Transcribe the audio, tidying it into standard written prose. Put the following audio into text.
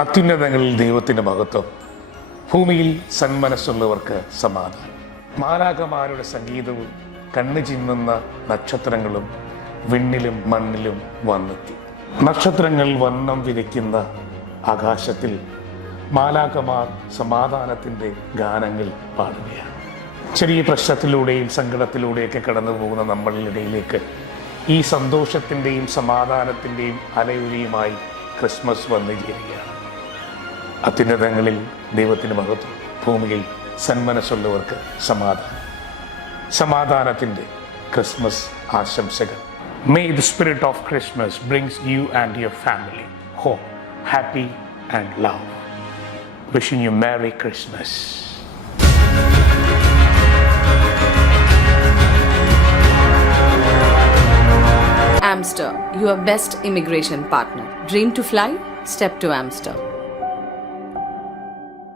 അത്യുന്നതങ്ങളിൽ ദൈവത്തിൻ്റെ മഹത്വം, ഭൂമിയിൽ സന്മനസ്സുള്ളവർക്ക് സമാധാനം. മാലാഖമാരുടെ സംഗീതവും കണ്ണു ചിമ്മുന്ന നക്ഷത്രങ്ങളും വിണ്ണിലും മണ്ണിലും വന്നെത്തി. നക്ഷത്രങ്ങൾ വർണ്ണം വിതയ്ക്കുന്ന ആകാശത്തിൽ മാലാഖമാർ സമാധാനത്തിൻ്റെ ഗാനങ്ങൾ പാടുകയാണ്. ചെറിയ പ്രശ്നത്തിലൂടെയും സങ്കടത്തിലൂടെയൊക്കെ കടന്നു പോകുന്ന നമ്മളിടയിലേക്ക് ഈ സന്തോഷത്തിൻ്റെയും സമാധാനത്തിൻ്റെയും അലയൊലിയുമായി ക്രിസ്മസ് വന്നു ചേരുകയാണ്. അത്യുന്നതങ്ങളിൽ ദൈവത്തിന് മഹത്വം, ഭൂമിയിൽ സന്മനസ്സുള്ളവർക്ക് സമാധാനം. സമാധാനത്തിൻ്റെ ക്രിസ്മസ് ആശംസകൾ. May the spirit of Christmas brings you and your family home, happy and love. Wishing you Merry Christmas. Amster, your best immigration partner. Dream to fly? Step to Amster.